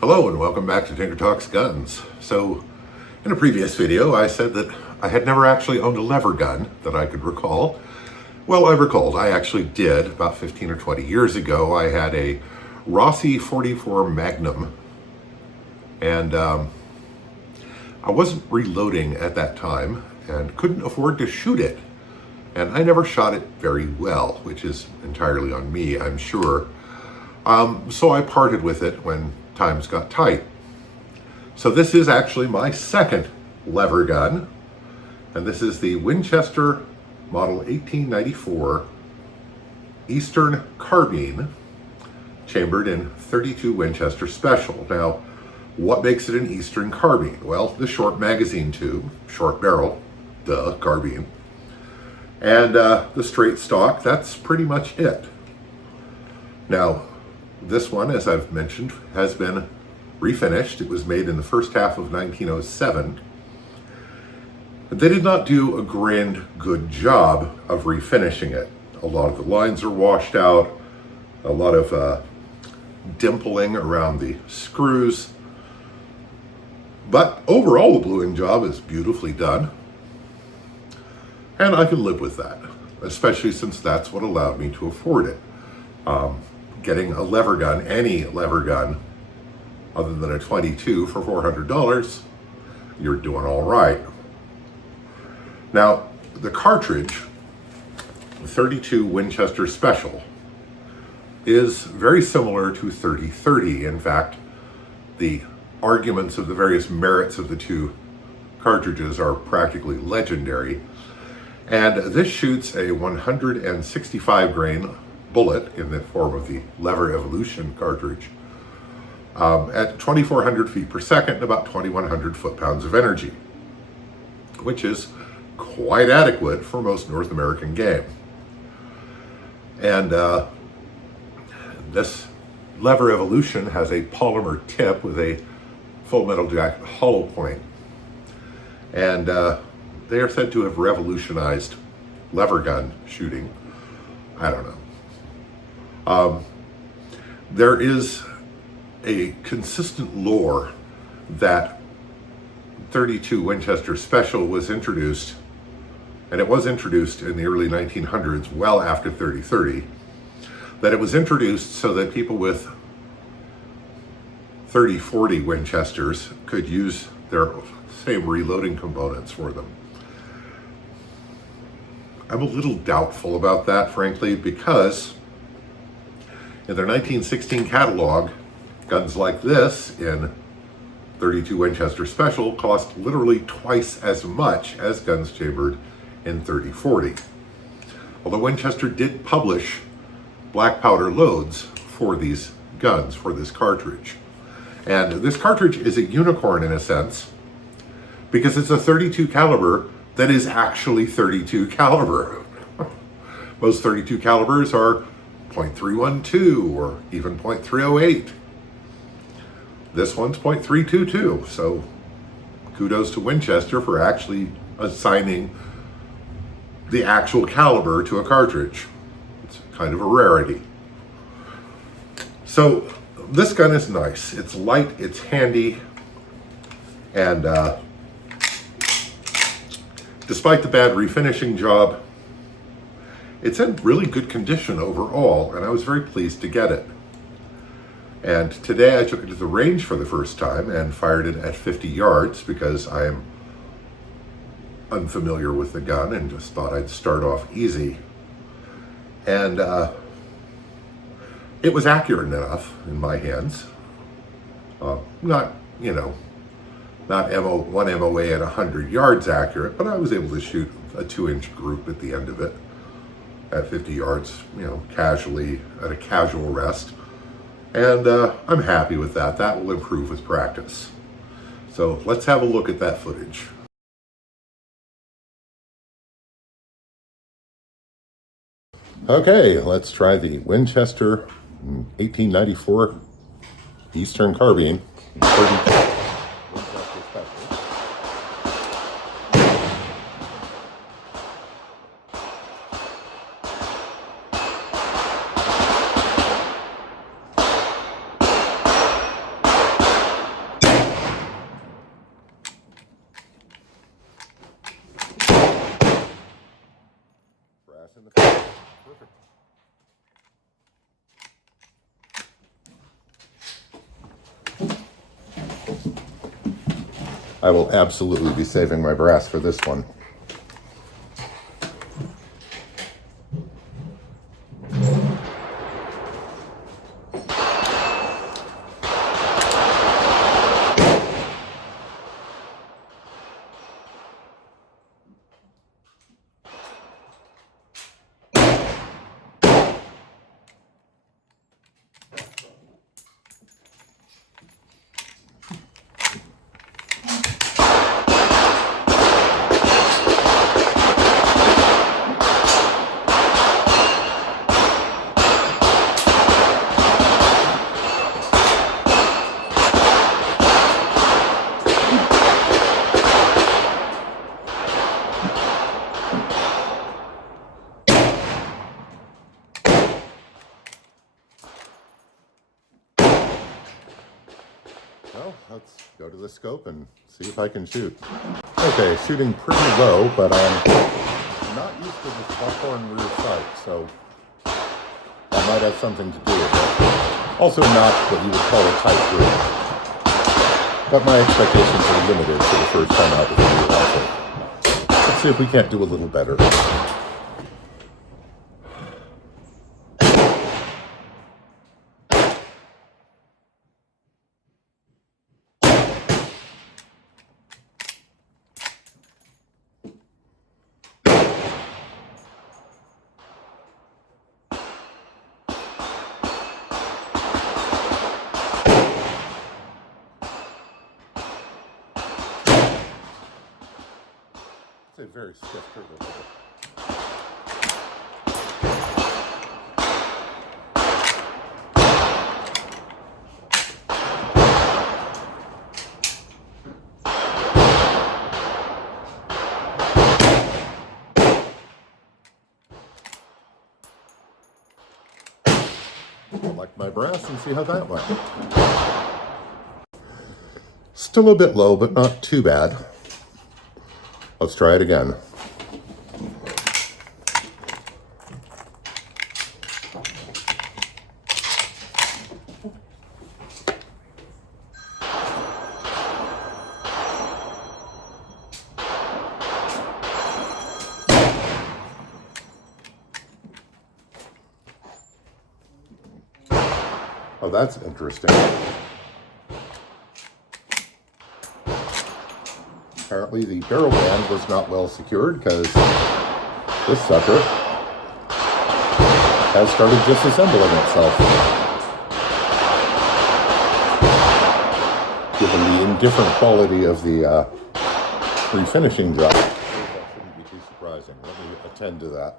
Hello and welcome back to Tinker Talks Guns. So, in a previous video I said that I had never actually owned a lever gun that I could recall. Well, I recalled, I actually did about 15 or 20 years ago. I had a Rossi 44 Magnum, and I wasn't reloading at that time and couldn't afford to shoot it. And I never shot it very well, which is entirely on me, I'm sure. So I parted with it when times got tight. So this is actually my second lever gun, and this is the Winchester model 1894 Eastern Carbine, chambered in .32 Winchester Special. Now, what makes it an Eastern Carbine? Well, the short magazine tube, short barrel, the carbine, and the straight stock, that's pretty much it. Now, this one, as I've mentioned, has been refinished. It was made in the first half of 1907. They did not do a grand good job of refinishing it. A lot of the lines are washed out, a lot of dimpling around the screws. But overall, the bluing job is beautifully done. And I can live with that, especially since that's what allowed me to afford it. Getting a lever gun, any lever gun, other than a .22 for $400, you're doing all right. Now, the cartridge, 32 Winchester Special, is very similar to .30-30. In fact, the arguments of the various merits of the two cartridges are practically legendary. And this shoots a 165 grain bullet in the form of the Lever Evolution cartridge at 2,400 feet per second and about 2,100 foot-pounds of energy, which is quite adequate for most North American game. And this Lever Evolution has a polymer tip with a full metal jacket hollow point, and they are said to have revolutionized lever gun shooting. I don't know. There is a consistent lore that .32 Winchester Special was introduced, and it was introduced in the early 1900s, well after .30-30, that it was introduced so that people with .30-40 Winchesters could use their same reloading components for them. I'm a little doubtful about that, frankly, because in their 1916 catalog, guns like this in .32 Winchester Special cost literally twice as much as guns chambered in .30-40. Although Winchester did publish black powder loads for these guns, for this cartridge. And this cartridge is a unicorn in a sense, because it's a .32 caliber that is actually .32 caliber. Most .32 calibers are .312 or even .308. This one's .322, so kudos to Winchester for actually assigning the actual caliber to a cartridge. It's kind of a rarity. So this gun is nice. It's light, it's handy, and despite the bad refinishing job, it's in really good condition overall, and I was very pleased to get it. And today I took it to the range for the first time and fired it at 50 yards because I am unfamiliar with the gun and just thought I'd start off easy. And it was accurate enough in my hands. Not, not one MOA at 100 yards accurate, but I was able to shoot a 2-inch group at the end of it at 50 yards, casually at a casual rest. And I'm happy with that. That will improve with practice. So let's have a look at that footage. Okay, let's try the Winchester 1894 Eastern Carbine 32. in the car. Perfect. I will absolutely be saving my brass for this one. Well, let's go to the scope and see if I can shoot. Okay, shooting pretty low, but I'm not used to the Buckhorn rear sight, so that might have something to do with it. Also not what you would call a tight group, but my expectations are limited for the first time out with a new rifle. Let's see if we can't do a little better. A very stiff trigger. Select my brass and see how that went. Still a bit low, but not too bad. Let's try it again. Oh, that's interesting. Apparently the barrel band was not well secured because this sucker has started disassembling itself. Given the indifferent quality of the refinishing job, that shouldn't be too surprising. Let me attend to that.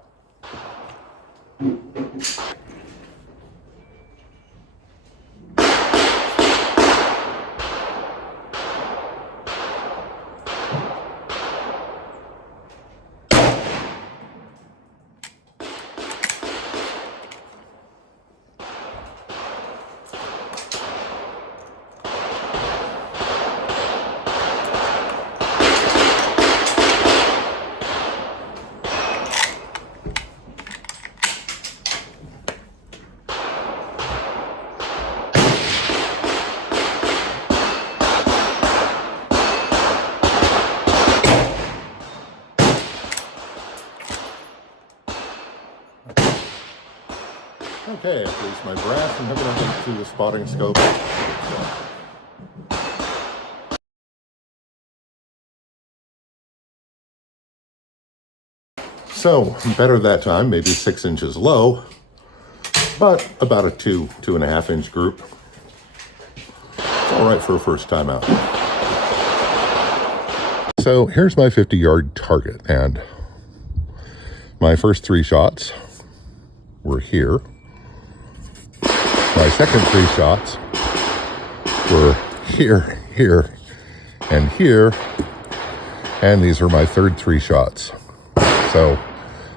Okay, I've placed my brass and hooking it up to the spotting scope. So, better that time, maybe 6 inches low, but about a 2.5 inch group. It's all right for a first time out. So here's my 50-yard target, and my first 3 shots were here. My second 3 shots were here, here, and here, and these are my third 3 shots. So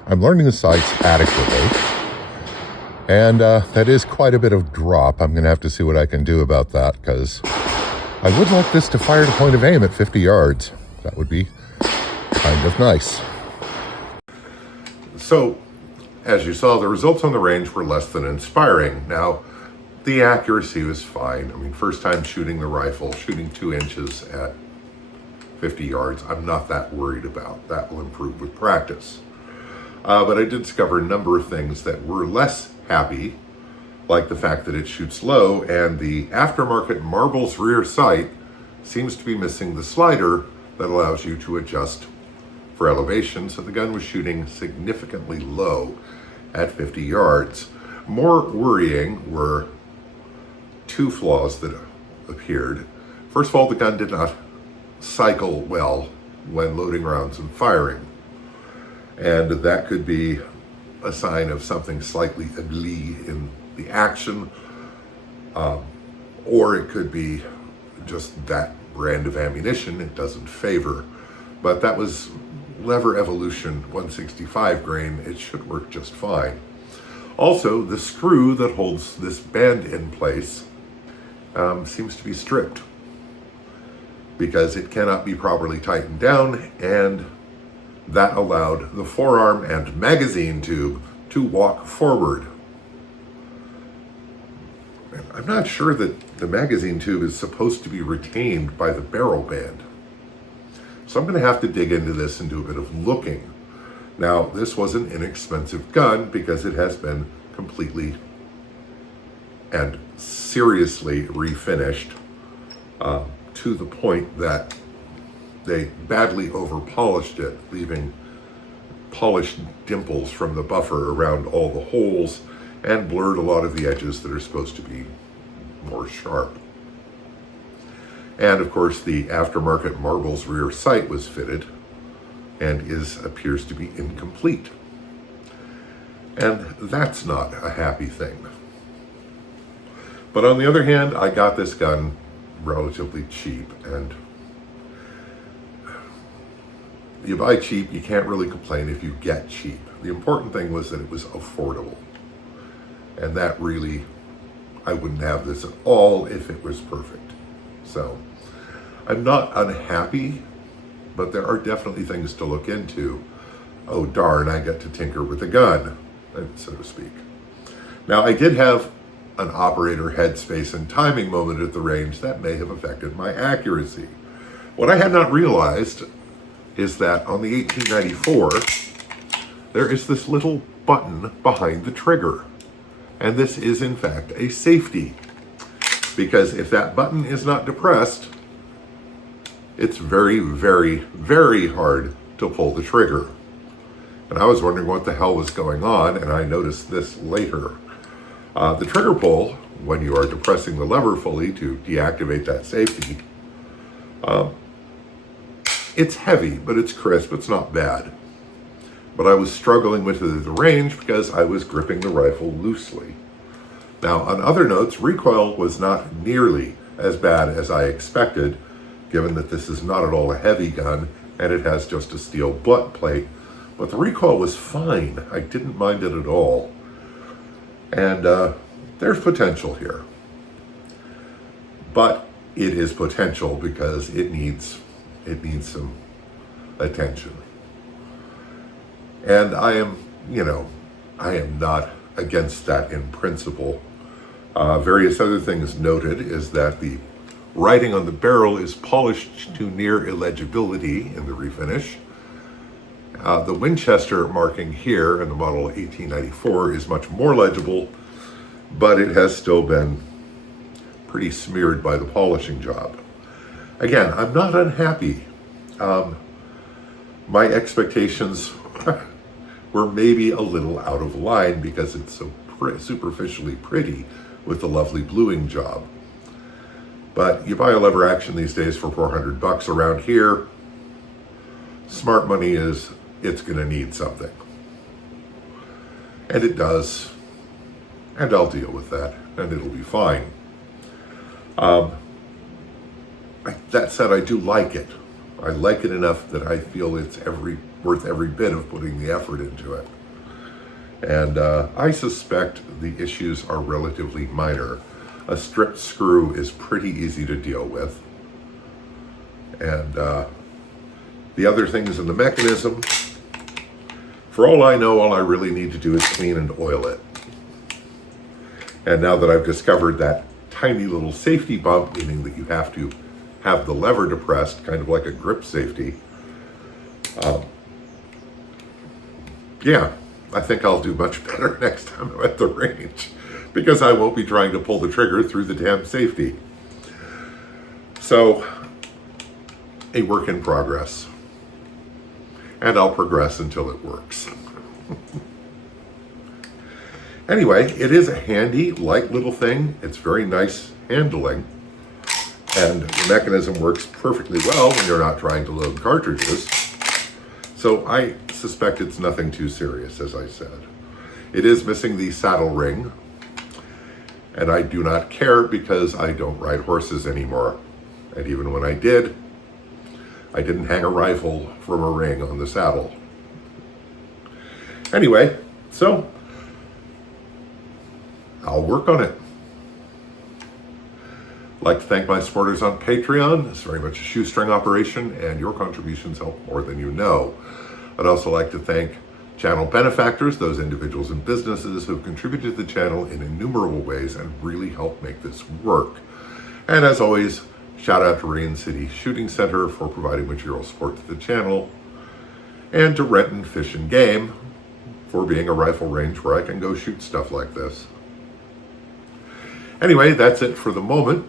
I'm learning the sights adequately, and that is quite a bit of drop. I'm going to have to see what I can do about that, because I would like this to fire to point of aim at 50 yards. That would be kind of nice. So as you saw, the results on the range were less than inspiring. Now, the accuracy was fine. I mean, first time shooting the rifle, shooting 2 inches at 50 yards, I'm not that worried about. That will improve with practice. But I did discover a number of things that were less happy, like the fact that it shoots low, and the aftermarket Marbles rear sight seems to be missing the slider that allows you to adjust for elevation, so the gun was shooting significantly low at 50 yards. More worrying were 2 flaws that appeared. First of all, the gun did not cycle well when loading rounds and firing, and that could be a sign of something slightly ugly in the action, or it could be just that brand of ammunition it doesn't favor. But that was Lever Evolution 165 grain. It should work just fine. Also, the screw that holds this band in place seems to be stripped because it cannot be properly tightened down, and that allowed the forearm and magazine tube to walk forward. I'm not sure that the magazine tube is supposed to be retained by the barrel band. So I'm going to have to dig into this and do a bit of looking. Now, this was an inexpensive gun because it has been completely and seriously refinished to the point that they badly over-polished it, leaving polished dimples from the buffer around all the holes and blurred a lot of the edges that are supposed to be more sharp. And of course, the aftermarket Marbles rear sight was fitted and appears to be incomplete. And that's not a happy thing. But on the other hand, I got this gun relatively cheap, and you buy cheap, you can't really complain if you get cheap. The important thing was that it was affordable. And that really, I wouldn't have this at all if it was perfect. So, I'm not unhappy, but there are definitely things to look into. Oh darn, I get to tinker with the gun, so to speak. Now, I did have an operator headspace and timing moment at the range that may have affected my accuracy. What I had not realized is that on the 1894, there is this little button behind the trigger. And this is in fact a safety, because if that button is not depressed, it's very, very, very hard to pull the trigger. And I was wondering what the hell was going on, and I noticed this later. The trigger pull, when you are depressing the lever fully to deactivate that safety, it's heavy, but it's crisp, it's not bad. But I was struggling with it at the range because I was gripping the rifle loosely. Now, on other notes, recoil was not nearly as bad as I expected, given that this is not at all a heavy gun and it has just a steel butt plate. But the recoil was fine. I didn't mind it at all. And there's potential here. But it is potential because it needs some attention. And I am not against that in principle. Various other things noted is that the writing on the barrel is polished to near illegibility in the refinish. The Winchester marking here in the model 1894 is much more legible, but it has still been pretty smeared by the polishing job. Again, I'm not unhappy. My expectations were maybe a little out of line because it's so superficially pretty with the lovely bluing job. But you buy a lever action these days for $400 around here. Smart money is it's going to need something. And it does. And I'll deal with that, and it'll be fine. That said, I do like it. I like it enough that I feel it's worth every bit of putting the effort into it. And I suspect the issues are relatively minor. A stripped screw is pretty easy to deal with. And the other things in the mechanism, For all I know, all I really need to do is clean and oil it. And now that I've discovered that tiny little safety bump, meaning that you have to have the lever depressed, kind of like a grip safety, yeah, I think I'll do much better next time I'm at the range, because I won't be trying to pull the trigger through the damn safety. So, a work in progress. And I'll progress until it works. Anyway, it is a handy, light little thing. It's very nice handling. And the mechanism works perfectly well when you're not trying to load cartridges. So I suspect it's nothing too serious, as I said. It is missing the saddle ring. And I do not care because I don't ride horses anymore. And even when I did, I didn't hang a rifle from a ring on the saddle. Anyway, so I'll work on it. I'd like to thank my supporters on Patreon. It's very much a shoestring operation, and your contributions help more than you know. I'd also like to thank channel benefactors, those individuals and businesses who have contributed to the channel in innumerable ways and really helped make this work. And as always, shout out to Rain City Shooting Center for providing material support to the channel, and to Renton Fish and Game for being a rifle range where I can go shoot stuff like this. Anyway, that's it for the moment.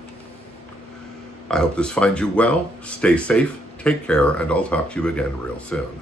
I hope this finds you well. Stay safe, take care, and I'll talk to you again real soon.